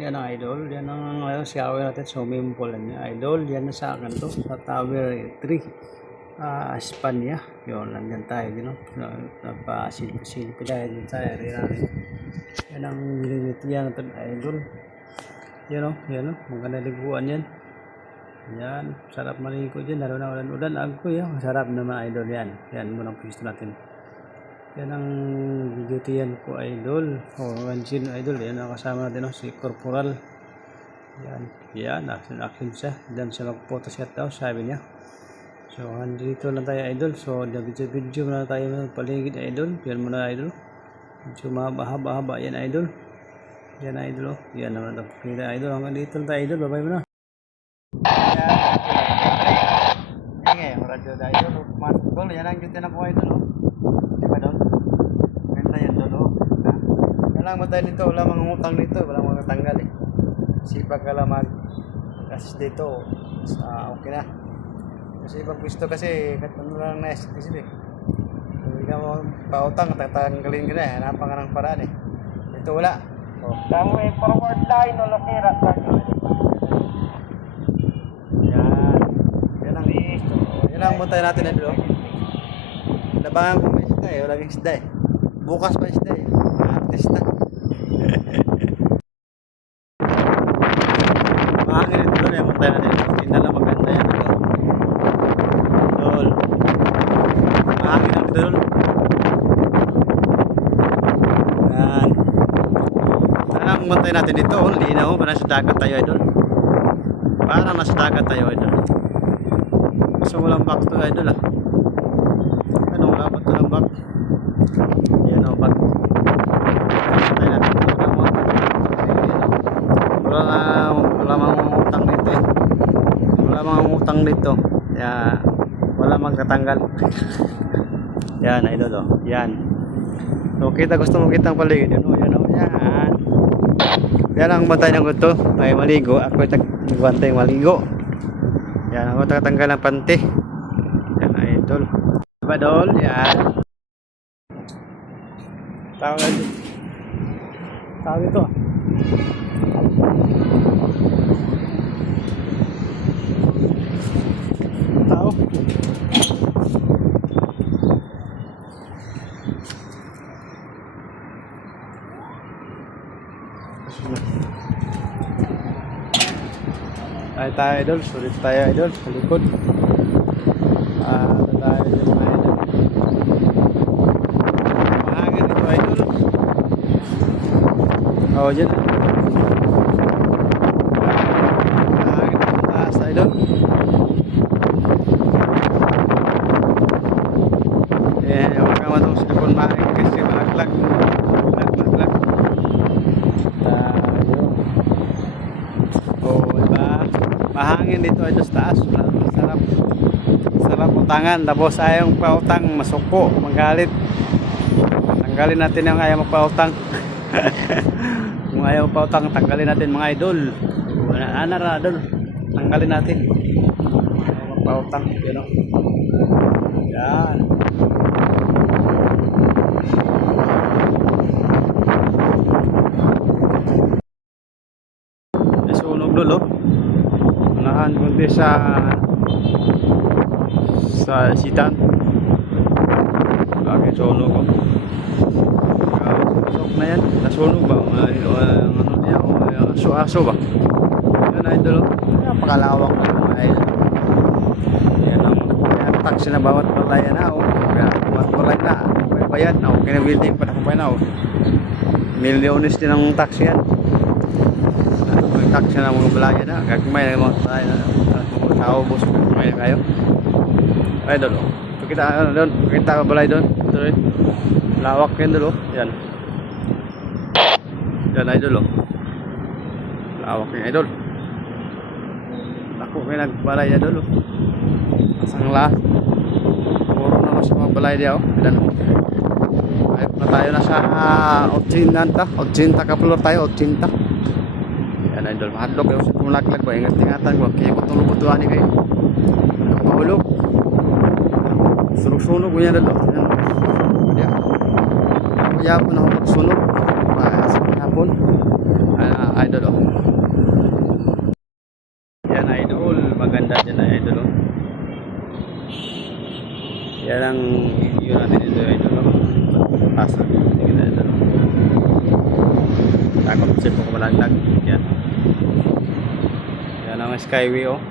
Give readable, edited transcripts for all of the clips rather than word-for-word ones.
Yan ang idol, yan ang shower natin, swimming pool niya idol. Yan na sa akin to, sa Tower 3, Espanya. Yun, nandyan tayo din, no? Nagpa-silpi tayo din sa area natin. Yan ang nililitiyan natin idol. Yan o, yan o, maganda liguan yan. Yan, sarap maligo dyan, lalo na ulan-ulan. Agoy, sarap naman idol yan. Yan muna ang pwesto natin. Yan ang bigutian ko idol. Wanjin idol. Yan ang kasama natin, no? Si Corporal. Yan, action siya. Diyan siya mag-photo shot daw, sabi niya. So, dito lang tayo idol. So, video muna tayo ng paligid idol. Yan muna idol. Medyo mahaba-haba yan idol. Yan idol, oh. Yan naman ito. Kita idol, hanggang dito lang tayo idol. Bye-bye muna. Yan, radyo na idol. Matol, yan ang dito na po idol, oh. Diba doon? Ganda yan doon, oh. Walang matay dito, wala mga utang dito, wala mga tanggal eh. Sipag ka lang mag-assist dito, okay na. Kasi pag gusto kasi, ano lang na-assist eh. Hindi ka mo pautang, tatanggalin ka na eh. Hanapan ka ng paraan eh. Ito wala. Oh. Kamu may forward line o lakirat lang. Yan ang iisto. Yan ang mutay natin na dito. Labangan ko may isda eh, walang isda eh. Bukas pa isda eh, artista. Mahangin ito doon yung mutay natin. Hindi na lang maganda yan ito. Doon. Mahangin ito doon. Yan. Ang mutay natin dito, linaw, parang nasa dagat tayo idol. Parang nasa dagat tayo idol. So walang back to idol ah. Ano, wala ba ito ng back? Yan o, back. Mutay natin dito. Wala mga utang dito eh. Wala mga utang dito. Kaya wala magkatanggal. Yan idol o. Yan. So kita, gusto mo kitang paligid. Yan o, yan o. Yan. Yan ang matay ng gusto. Tayo maligo. Ako nagwan tayong maligo. Yan ako tatanggal ng panty. Yan idol. Diba dol? Yan. Tawag ito. Tao. Tayo idol, sulit tayo idol sa likod. Tayo dyan mga idol. Mahangin ito idol. Oo, dyan. Mahangin ito taas idol. Huwag ka matong silipon mahangin kasi malaglag. Malaglag. Mahangin dito ay sa taas. Sarap utangan. Tapos ayaw pautang, masuko, magalit. Tanggalin natin yung ayaw magpautang. Kung ayaw pautang, tanggalin natin mga idol. Ana idol. Tanggalin natin. Ayaw magpautang. You know? Yan. Nasunog dulo. Unahan kundi sa sitan. Bakit sunog ko? Susok na yan. Nasunog ba? Ano niya? Aso ba? Yan idol. Napakalawak na mga idol. Yan ang taxi na bawat balay na. Bawat balay na. May bayad na. Kinabuilding pa na kumpay na. Milyones din ang taxi yan. Taxi na mga balay na. Gagmay na mga balay na. Mga tao bus. Gagmay na kayo. Ay doon. Pakita doon. Pakita ka balay doon. Ito rin. Lawak yan doon. Yan. Yan idol. Lawak yung idol. Ako may nagbalay na doon. Asang lahat. Puro naman sa mga balay diya. Yan. Ayop na tayo na sa 80 kapulor tayo. 80. Yan idol. Mahadlok yung sa pumalaglag ba. Ingat-ingatan ko. Kaya ko itong lubutuhan ni kayo. Ako mahulog. Sunog-sunog ko yan dalo. Kaya po na ako magsunog. Hapon. Idol oh. Yan idol, maganda dyan na idol oh. Yan ang yun natin dito idol oh. Taas na tingin na idol oh. Takot siya po kumalaglag. Yan. Yan ang skyway oh.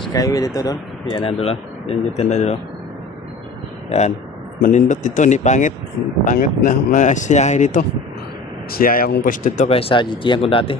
Skyway dito doon. Yan idol oh. Yan dito na idol oh. Yan. Manindot dito, hindi pangit. Pangit na masiyahe dito. Siyahe akong pwesto dito kaysa GT ko dati.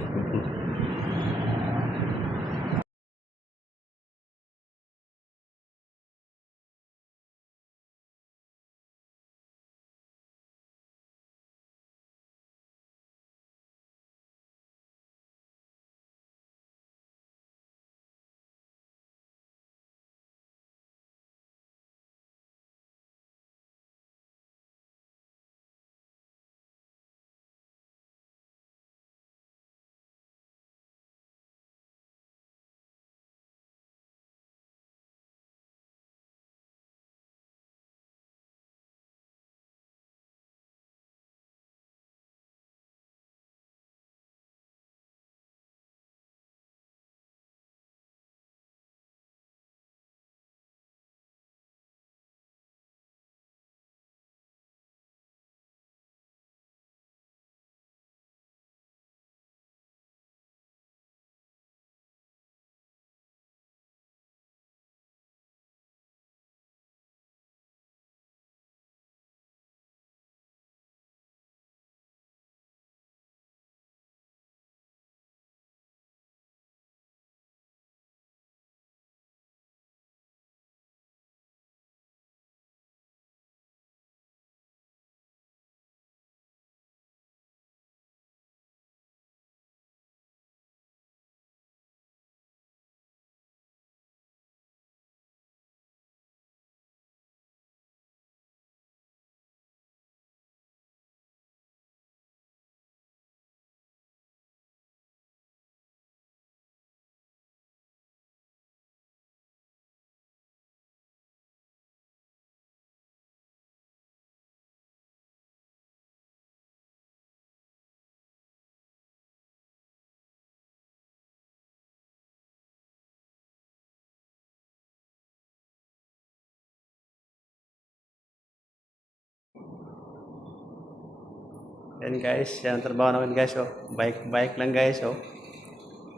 Yan guys, yan ang trabaho namin guys oh. Bike lang guys oh.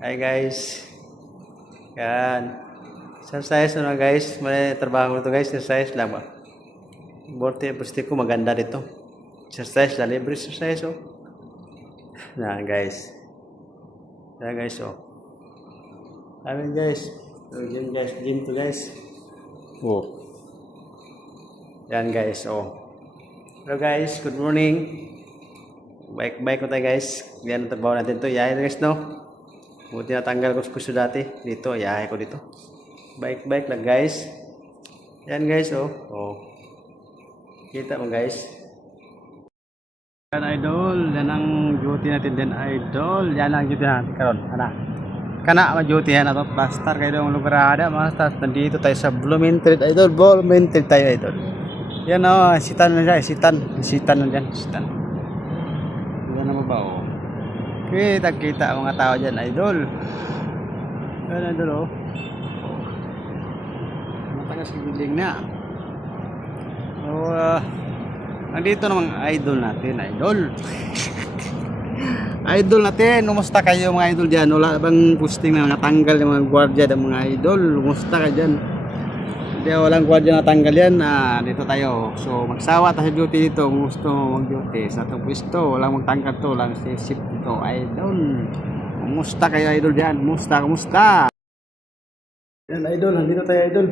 Hi guys. Yan. Exercise na guys. May trabaho ko guys, exercise lang ba. Borte pusti ko maganda dito. Exercise lang, libre exercise oh. Yan guys. Yan guys oh. Amin guys. So, gym to guys. Oh. Yan guys oh. Hello guys, good morning. Bike ko tayo guys. Yan ang trabaho natin to. Yahay na guys no. Buti natanggal ko sa puso dati. Dito, yahay ko dito. Bike lang guys. Yan guys oh. Oh. Kita mo guys. Yan idol. Yan ang duty natin din idol. Yan ang duty natin karon. Kana ma-duty yan ato. Basta kayo yung lugar ada. Basta nandito tayo sa Blumentritt idol. Blumentritt tayo idol. Yan oh. Sitan na dyan. Sitan na dyan. Sitan. Yan naman ba oh. Kita mga tao dyan idol. Yan idol oh. Matagas giling na. So nandito namang idol natin idol. Idol natin. Kumusta kayo mga idol dyan? Wala bang posting na natanggal yung mga gwardiya ng mga idol? Kumusta ka dyan? Hindi, walang gwardiya natanggal yan. Dito tayo. So magsawa tayo sa duty dito. Kung gusto mag-duty sa itong pwesto, walang magtangkad to, walang shift dito idol. Kumusta kayo idol dyan? Kumusta? Yan idol, nandito tayo idol.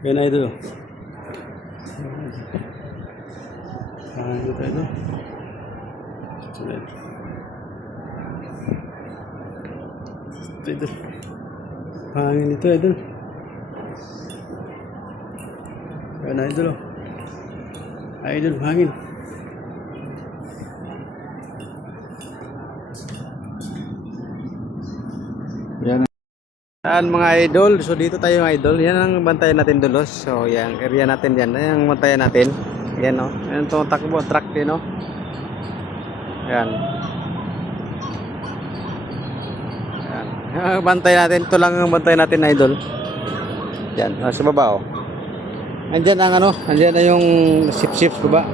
Yan idol. Nandito tayo idol. Idol. Hangin dito idol. Yan idol oh. Idol, hangin. Yan. Yan mga idol. So dito tayo mga idol. Yan ang bantayan natin dulos. So yan, area natin yan. Yan ang bantayan natin. Yan oh. Yan itong takbo, truck din oh. Yan. Yan. Bantay natin. Ito lang ang bantay natin, idol. Yan. Sa baba, oh. Andyan ang ano. Andyan na yung sip-sip sa baba.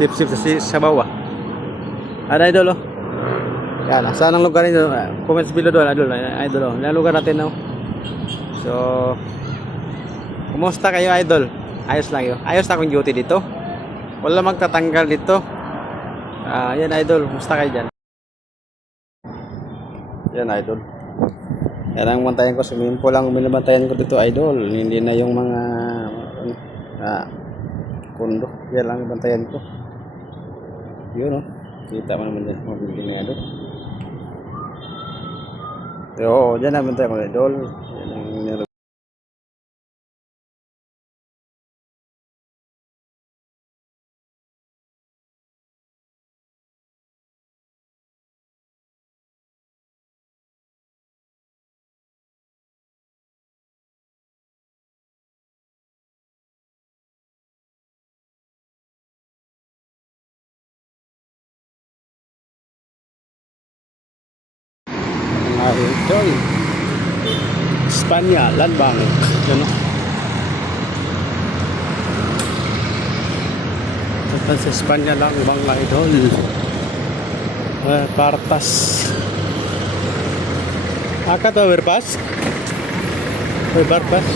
Sip-sip sa baba. Ano, idol, oh. Yan. Saan ang lugar nito? Comments below doon, idol. Idol, oh. Yan ang lugar natin, oh. So, kumusta kayo, idol? Ayos lang yun. Ayos na akong duty dito. Wala magtatanggal dito. Yan, idol. Kumusta kayo dyan? Yan, idol. Yan ang bantayan ko. Swimming pool lang binabantayan ko dito, idol. Hindi na yung mga kondo. Yan lang ang bantayan ko. Yun, oh. Kita mo naman dyan. Mabili na, idol. So, dyan ang bantayan ko, idol. Yan ang nilagay. Idol. Espanya, Land Bank. Yan, oh. Ito sa Espanya lang, mga idol. Partas. Aka to overpass? Overpass?